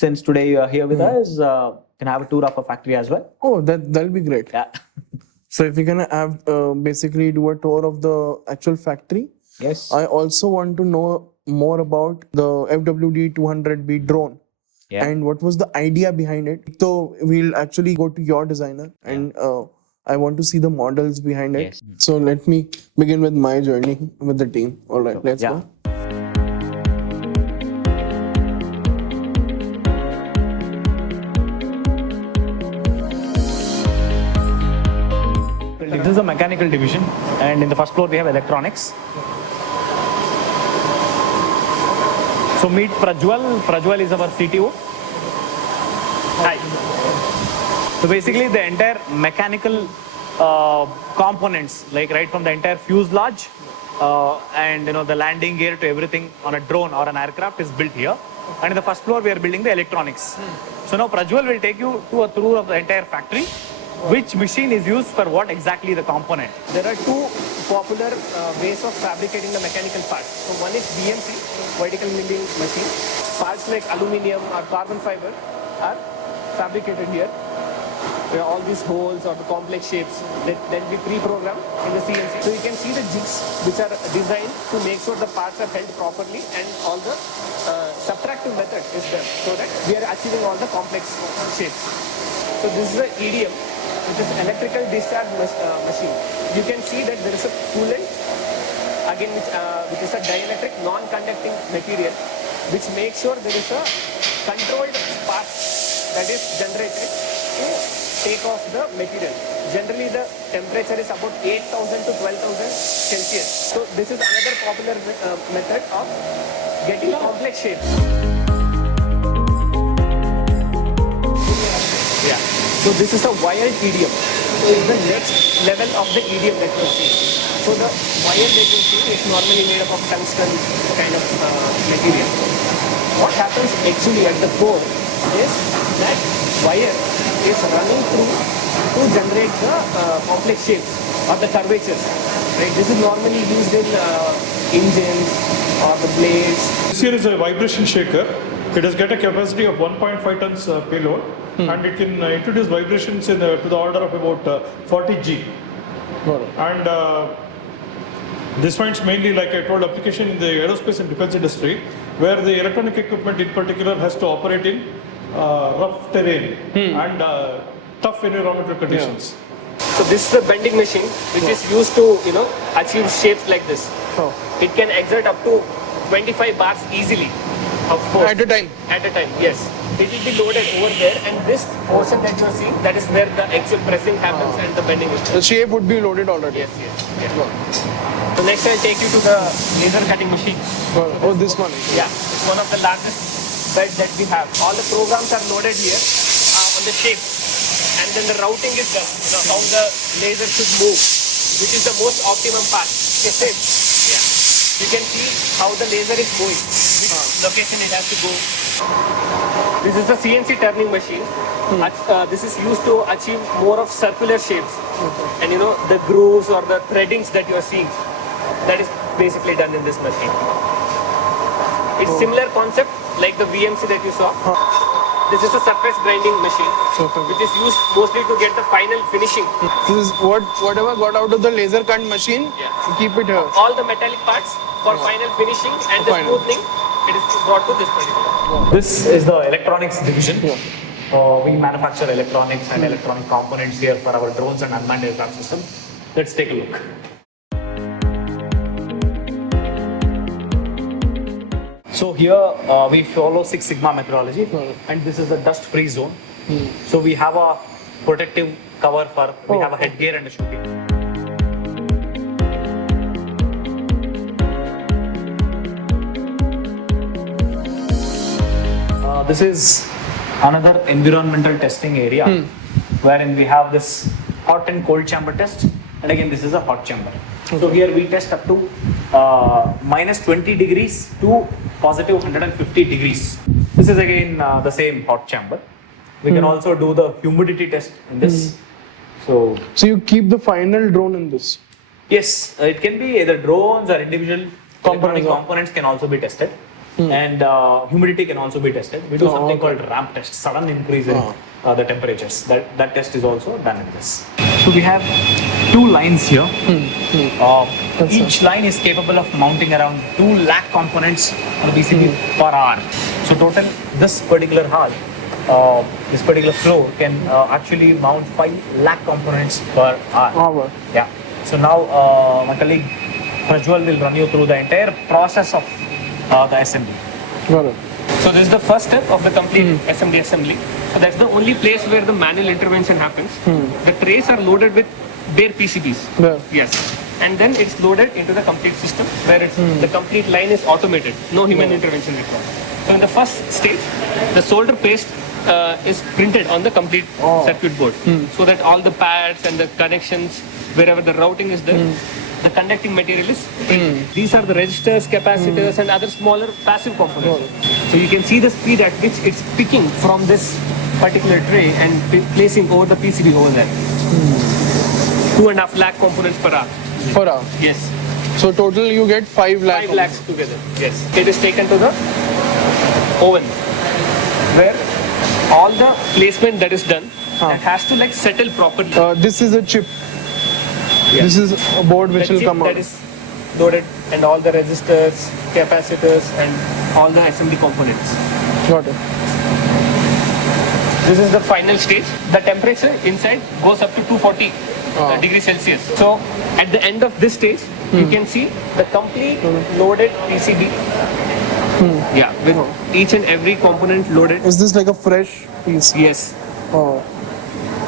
since today you are here with us, can I have a tour of a factory as well? Oh, that'll be great. Yeah. So if you can have basically do a tour of the actual factory. Yes. I also want to know more about the FWD 200B drone. Yeah. And what was the idea behind it? So we'll actually go to your designer and I want to see the models behind it. Yes. So let me begin with my journey with the team. All right, let's go. This is a mechanical division, and in the first floor we have electronics. So meet Prajwal. Prajwal is our CTO. Hi. So basically the entire mechanical components, like right from the entire fuselage and the landing gear to everything on a drone or an aircraft is built here. And in the first floor we are building the electronics. So now Prajwal will take you to a tour of the entire factory. Which machine is used for what exactly the component? There are two popular ways of fabricating the mechanical parts. So one is VMC, vertical milling machine. Parts like aluminium or carbon fiber are fabricated here. There are all these holes or the complex shapes that we pre-program in the CNC. So you can see the jigs which are designed to make sure the parts are held properly and all the subtractive method is there so that we are achieving all the complex shapes. So this is the EDM, which is electrical discharge machine. You can see that there is a coolant, again which is a dielectric non-conducting material, which makes sure there is a controlled spark that is generated to take off the material. Generally the temperature is about 8,000 to 12,000 Celsius. So this is another popular method of getting complex shapes. So this is a wired EDM. So it's the next level of the EDM that you see. So the wire that you see is normally made up of tungsten kind of material. What happens actually at the core is that wire is running through to generate the complex shapes or the curvatures. Right? This is normally used in engines or the blades. This here is a vibration shaker. It has got a capacity of 1.5 tons payload, and it can introduce vibrations to the order of about 40 G. And this finds mainly, like I told, application in the aerospace and defense industry, where the electronic equipment in particular has to operate in rough terrain and tough environmental conditions. So this is a bending machine which is used to achieve shapes like this. It can exert up to 25 bars easily. Of course. At a time? At a time, yes. It will be loaded over there, and this portion that you are seeing, that is where the actual pressing happens and the bending is done. The shape would be loaded already? Yes. So next I'll take you to the laser cutting machine. Oh, this one? Yeah, it's one of the largest beds that we have. All the programs are loaded here on the shape, and then the routing is done, how the laser should move, which is the most optimum path. Yeah. You can see how the laser is going, which location it has to go. This is the CNC turning machine. This is used to achieve more of circular shapes. And the grooves or the threadings that you are seeing, that is basically done in this machine. It's similar concept like the VMC that you saw. This is a surface grinding machine, which is used mostly to get the final finishing. This is whatever got out of the laser cut machine, keep it here. All the metallic parts for final finishing and the smoothing, it is brought to this particular. This is the electronics division. We manufacture electronics and electronic components here for our drones and unmanned aircraft system. Let's take a look. So here we follow Six Sigma methodology, and this is the dust-free zone. So we have a protective cover we have a headgear and a shoe gear. This is another environmental testing area wherein we have this hot and cold chamber test, and again this is a hot chamber. So here we test up to minus 20 degrees to positive 150 degrees. This is again the same hot chamber. We can also do the humidity test in this. So you keep the final drone in this? Yes, it can be either drones or individual components can also be tested. and humidity can also be tested. We do something called ramp test, sudden increase in the temperatures. That test is also done in this. So we have 2 lines here. Each line is capable of mounting around 2 lakh components on a PCB per hour. So total, this particular hall, this particular floor can actually mount 5 lakh components per hour. Yeah. So now my colleague Prajwal will run you through the entire process of the assembly. Got it. So this is the first step of the complete SMD assembly. So that's the only place where the manual intervention happens. The trays are loaded with bare PCBs. Yes. And then it's loaded into the complete system where it's, the complete line is automated. No human intervention required. So in the first stage, the solder paste is printed on the complete circuit board so that all the pads and the connections, wherever the routing is there, the conducting material is printed. These are the resistors, capacitors and other smaller passive components. So you can see the speed at which it's picking from this particular tray and placing over the PCB over there. 2.5 lakh components per hour. Per hour. Yes. So total you get 5 lakh. 5 lakhs together. Yes. It is taken to the oven where all the placement that is done, that has to like settle properly. This is a chip. This is a board which The will chip come out. that is loaded and all the resistors, capacitors and all the assembly components. Got it. This is the final stage. The temperature inside goes up to 240 degrees Celsius. So at the end of this stage, you can see the complete loaded PCB. Yeah, with each and every component loaded. Is this like a fresh piece? Yes. Oh.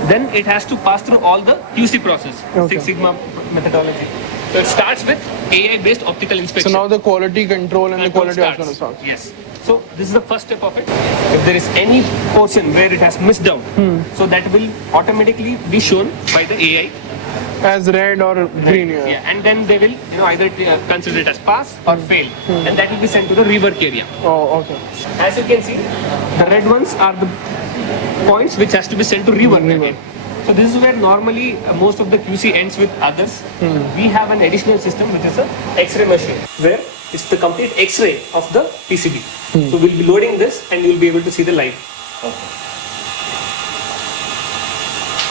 Then it has to pass through all the QC process, Okay. Six Sigma methodology. So it starts with AI-based optical So inspection. now the quality control and the Control quality also starts. starts. Yes. So this is the first step of it. If there is any portion where it has missed out, so that will automatically be shown by the AI. As red or green. Yeah. And then they will, either consider it as pass or fail, and that will be sent to the rework area. Oh, okay. As you can see, the red ones are the points which has to be sent to rework again. So this is where normally most of the QC ends with others. We have an additional system which is a X-ray machine where it's the complete X-ray of the PCB. So we'll be loading this and you'll be able to see the light.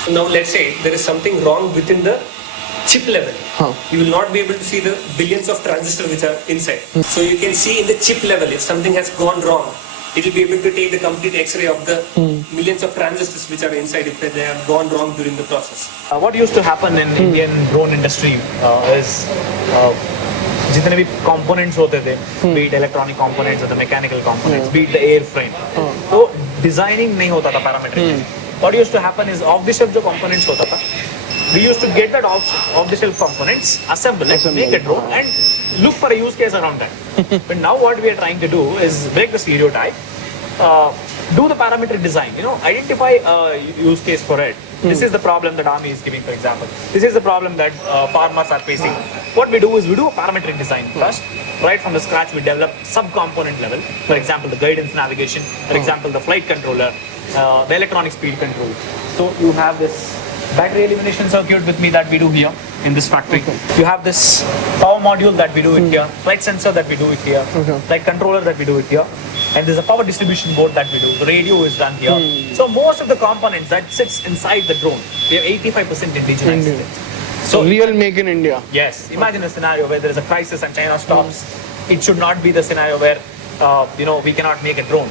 Now let's say there is something wrong within the chip level. You will not be able to see the billions of transistors which are inside. So you can see in the chip level if something has gone wrong, it will be able to take the complete X-ray of the millions of transistors which are inside if they have gone wrong during the process. What used to happen in Indian drone industry is जितने भी components होते थे, be it electronic components or the mechanical components, be it the airframe, तो designing नहीं होता था parametric. What used to happen is off-the-shelf जो components होता था, we used to get that off-the-shelf components, assemble it, make a drone, and look for a use case around that. But now what we are trying to do is break the stereotype, do the parametric design, identify a use case for it. This is the problem that army is giving, for example. This is the problem that farmers are facing. What we do is we do a parametric design first. Right from the scratch, we develop sub-component level. For example, the guidance navigation. For example, the flight controller, the electronic speed control. So you have this battery elimination circuit with me that we do here in this factory. You have this power module that we do it here, flight sensor that we do it here, flight controller that we do it here, and there's a power distribution board that we do. The radio is done here. So most of the components that sits inside the drone, we have 85% indigenized. So real make in India. Yes, imagine a scenario where there is a crisis and China stops. It should not be the scenario where we cannot make a drone.